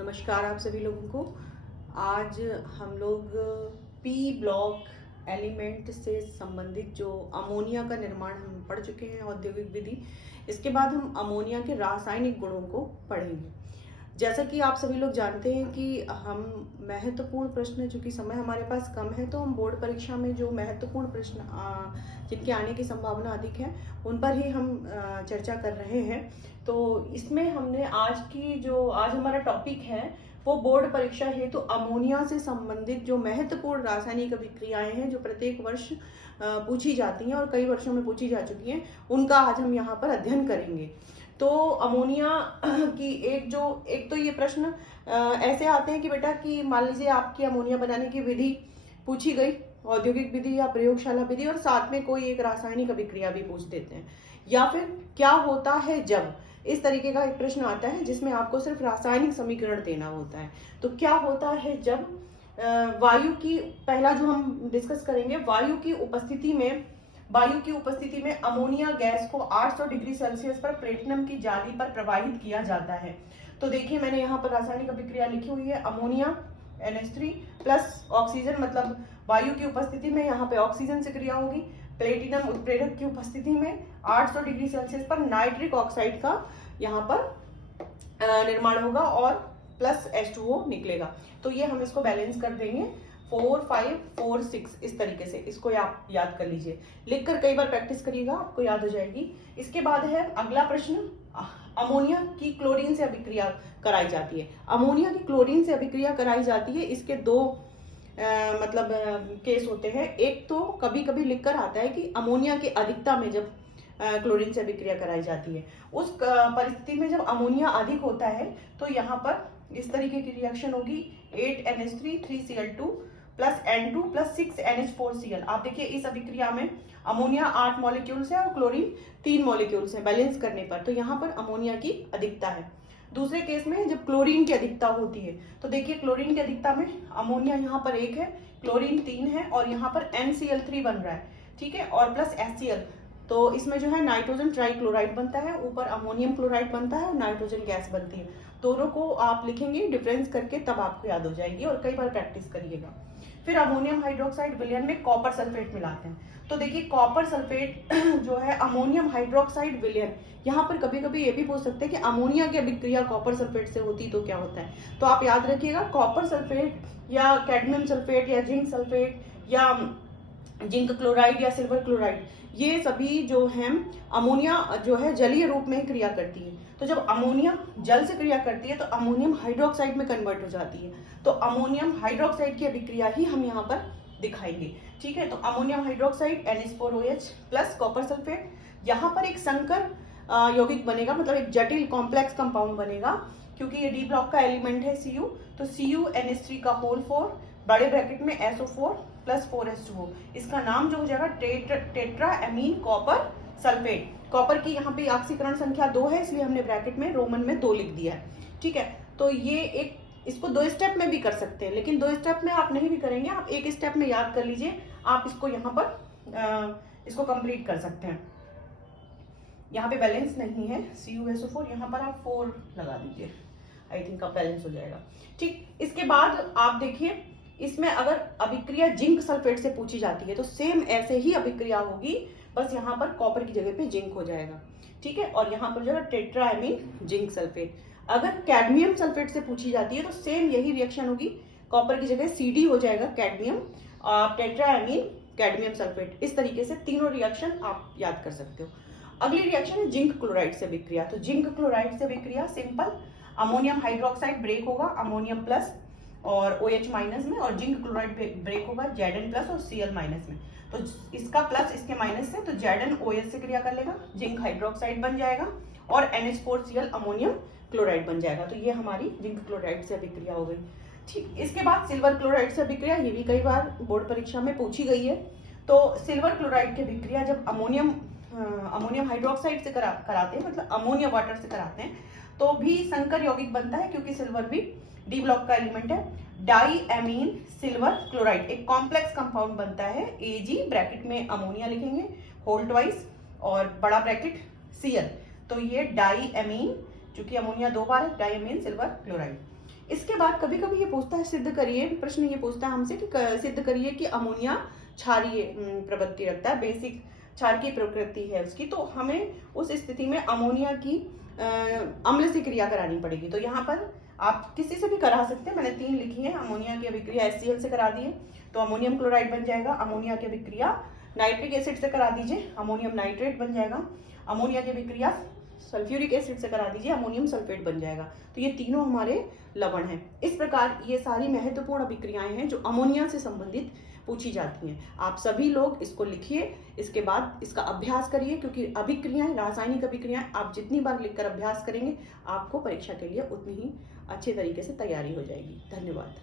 नमस्कार आप सभी लोगों को। आज हम लोग पी ब्लॉक एलिमेंट से संबंधित जो अमोनिया का निर्माण हम पढ़ चुके हैं औद्योगिक विधि। इसके बाद हम अमोनिया के रासायनिक गुणों को पढ़ेंगे। जैसा कि आप सभी लोग जानते हैं कि हम महत्वपूर्ण प्रश्न, चूंकि समय हमारे पास कम है, तो हम बोर्ड परीक्षा में जो महत्वपूर्ण प्रश्न जिनके आने की संभावना अधिक है उन पर ही हम चर्चा कर रहे हैं। तो इसमें हमने आज हमारा टॉपिक है वो बोर्ड परीक्षा हेतु अमोनिया से संबंधित जो महत्वपूर्ण रासायनिक अभिक्रियाएं हैं जो प्रत्येक वर्ष पूछी जाती हैं और कई वर्षों में पूछी जा चुकी हैं, उनका आज हम यहाँ पर अध्ययन करेंगे। तो अमोनिया की एक तो ये प्रश्न ऐसे आते हैं कि बेटा कि मान लीजिए आपकी अमोनिया बनाने की विधि पूछी गई, औद्योगिक विधि या प्रयोगशाला विधि, और साथ में कोई एक रासायनिक अभिक्रिया भी पूछ देते हैं। या फिर क्या होता है जब, इस तरीके का एक प्रश्न आता है जिसमें आपको सिर्फ रासायनिक समीकरण देना होता है। तो क्या होता है जब वायु की, पहला जो हम डिस्कस करेंगे, वायु की उपस्थिति में अमोनिया गैस को 800 डिग्री सेल्सियस पर प्लेटिनम की जाली पर प्रवाहित किया जाता है। तो देखिए मैंने यहाँ पर रासायनिक अभिक्रिया लिखी हुई है। अमोनिया NH3 प्लस ऑक्सीजन, मतलब वायु की उपस्थिति में यहाँ पे ऑक्सीजन से क्रिया होगी। प्लेटिनम उत्प्रेरक की उपस्थिति में 800 डिग्री सेल्सियस पर नाइट्रिक ऑक्साइड का यहाँ पर निर्माण होगा और प्लस H2O निकलेगा। तो ये हम इसको बैलेंस कर देंगे 4, 5, 4, 6 इस तरीके से। इसको आप याद कर लीजिए, लिखकर कई बार प्रैक्टिस करिएगा, आपको याद हो जाएगी। इसके बाद है अगला प्रश्न, अमोनिया की क्लोरीन से अभिक्रिया कराई जाती है। अमोनिया की क्लोरीन से अभिक्रिया कराई जाती है, इसके दो केस होते हैं। एक तो कभी कभी लिखकर आता है कि अमोनिया की अधिकता में जब क्लोरीन से अभिक्रिया कराई जाती है, उस परिस्थिति में जब अमोनिया अधिक होता है तो यहाँ पर इस तरीके की रिएक्शन होगी, 8NH3 3Cl2 plus N2 plus 6NH4Cl। आप देखिए इस अभिक्रिया में अमोनिया 8 मॉलिक्यूल्स है और क्लोरीन 3 मॉलिक्यूल्स है। बैलेंस करने पर तो यहाँ पर अमोनिया की अधिकता है। दूसरे केस में जब क्लोरीन की अधिकता होती है, तो देखिए क्लोरीन की अधिकता में अमोनिया यहाँ पर 1 है, क्लोरीन 3 है और यहाँ पर NCl3 बन रहा है, ठीक है, और प्लस HCl। तो इसमें जो है नाइट्रोजन ट्राइक्लोराइड बनता है, ऊपर अमोनियम क्लोराइड बनता है और नाइट्रोजन गैस बनती है। दोनों को आप लिखेंगे डिफरेंस करके, तब आपको याद हो जाएगी और कई बार प्रैक्टिस करिएगा। फिर अमोनियम हाइड्रोक्साइड विलयन में कॉपर सल्फेट मिलाते हैं। तो देखिए कॉपर सल्फेट जो है अमोनियम हाइड्रोक्साइड विलयन, यहाँ पर कभी कभी ये भी पूछ सकते हैं कि अमोनिया की अभिक्रिया कॉपर सल्फेट से होती तो क्या होता है। तो आप याद रखिएगा कॉपर सल्फेट या कैडमियम सल्फेट या जिंक सल्फेट या जिंक क्लोराइड या सिल्वर क्लोराइड, ये सभी जो है अमोनिया जो है जलीय रूप में क्रिया करती है। तो जब अमोनिया जल से क्रिया करती है तो अमोनियम हाइड्रोक्साइड में कन्वर्ट हो जाती है। तो अमोनियम हाइड्रोक्साइड की अभिक्रिया ही हम यहाँ पर दिखाएंगे, ठीक है। तो ammonium hydroxide NH4OH plus copper sulphate, यहाँ पर एक संकर यौगिक बनेगा, मतलब एक जटिल कॉम्प्लेक्स कंपाउंड बनेगा, क्योंकि ये डी ब्लॉक का एलिमेंट है Cu। तो CuNH3 का होल 4 बड़े ब्रैकेट में SO4 प्लस 4H2O, इसका नाम जो हो जाएगा tetra amine copper sulphate. Copper की यहाँ पे ऑक्सीकरण संख्या 2 है, इसलिए हमने ब्रैकेट में रोमन में 2 लिख दिया है, ठीक है। तो ये एक, इसको 2 स्टेप में भी कर सकते हैं, लेकिन 2 स्टेप में आप नहीं भी करेंगे, आप एक स्टेप में याद कर लीजिए। आप इसको यहाँ पर इसको कंप्लीट कर सकते हैं। यहाँ पे बैलेंस नहीं है, CuSO4, यहाँ पर आप 4 लगा दीजिए, आई थिंक अब बैलेंस हो जाएगा, ठीक। इसके बाद आप देखिए इसमें अगर अभिक्रिया जिंक सल्फेट से पूछी जाती है तो सेम ऐसे ही अभिक्रिया होगी, बस यहाँ पर कॉपर की जगह पे जिंक हो जाएगा, ठीक है, और यहाँ पर जो है टेट्राएमीन जिंक सल्फेट। अगर कैडमियम सल्फेट से पूछी जाती है तो सेम यही रिएक्शन होगी, कॉपर की जगह CD हो जाएगा कैडमियम, टेट्राएमीन कैडमियम सल्फेट। इस तरीके से तीनों रिएक्शन आप याद कर सकते हो। अगली रिएक्शन है जिंक क्लोराइड से अभिक्रिया। तो जिंक क्लोराइड से अभिक्रिया सिंपल, अमोनियम हाइड्रोक्साइड ब्रेक होगा अमोनियम प्लस और OH माइनस में, और जिंक क्लोराइड ब्रेक होगा Zn प्लस और Cl माइनस में। तो इसका प्लस इसके माइनस से, तो ZnOH से क्रिया कर लेगा, जिंक हाइड्रोक्साइड बन जाएगा और NH4Cl अमोनियम क्लोराइड बन जाएगा। तो ये हमारी जिंक क्लोराइड से अभिक्रिया हो गई, ठीक। इसके बाद सिल्वर क्लोराइड से अभिक्रिया, ये भी कई बार बोर्ड परीक्षा में पूछी गई है। तो सिल्वर क्लोराइड की अभिक्रिया जब अमोनियम हाइड्रोक्साइड से कराते हैं, मतलब अमोनिया वाटर से कराते हैं, तो भी संकर यौगिक बनता है, क्योंकि सिल्वर भी डी ब्लॉक का एलिमेंट है। डाई एमीन सिल्वर क्लोराइड एक कॉम्प्लेक्स कंपाउंड बनता है, Ag ब्रैकेट में अमोनिया लिखेंगे होल ट्वाइस और बड़ा ब्रैकेट Cl। तो ये डाई एमीन, चूंकि अमोनिया 2 बार है, डाई एमीन सिल्वर क्लोराइड। इसके बाद कभी कभी ये पूछता है, सिद्ध करिए, प्रश्न ये पूछता है हमसे कि सिद्ध करिए कि अमोनिया क्षारीय प्रवृत्ति रखता है, बेसिक क्षार की प्रकृति है उसकी। तो हमें उस स्थिति में अमोनिया की अम्ल से क्रिया करानी पड़ेगी। तो यहाँ पर आप किसी से भी करा सकते हैं, मैंने 3 लिखी है। अमोनिया की अभिक्रिया HCl से करा दी है तो अमोनियम क्लोराइड बन जाएगा। अमोनिया की अभिक्रिया नाइट्रिक एसिड से करा दीजिए, अमोनियम नाइट्रेट बन जाएगा। अमोनिया की अभिक्रिया सल्फ्यूरिक एसिड से करा दीजिए, अमोनियम सल्फेट बन जाएगा। तो ये तीनों हमारे लवण हैं। इस प्रकार ये सारी महत्वपूर्ण अभिक्रियाएं हैं जो अमोनिया से संबंधित पूछी जाती हैं। आप सभी लोग इसको लिखिए, इसके बाद इसका अभ्यास करिए, क्योंकि अभिक्रियाएं, रासायनिक अभिक्रियाएं आप जितनी बार लिखकर अभ्यास करेंगे आपको परीक्षा के लिए उतनी ही अच्छे तरीके से तैयारी हो जाएगी। धन्यवाद।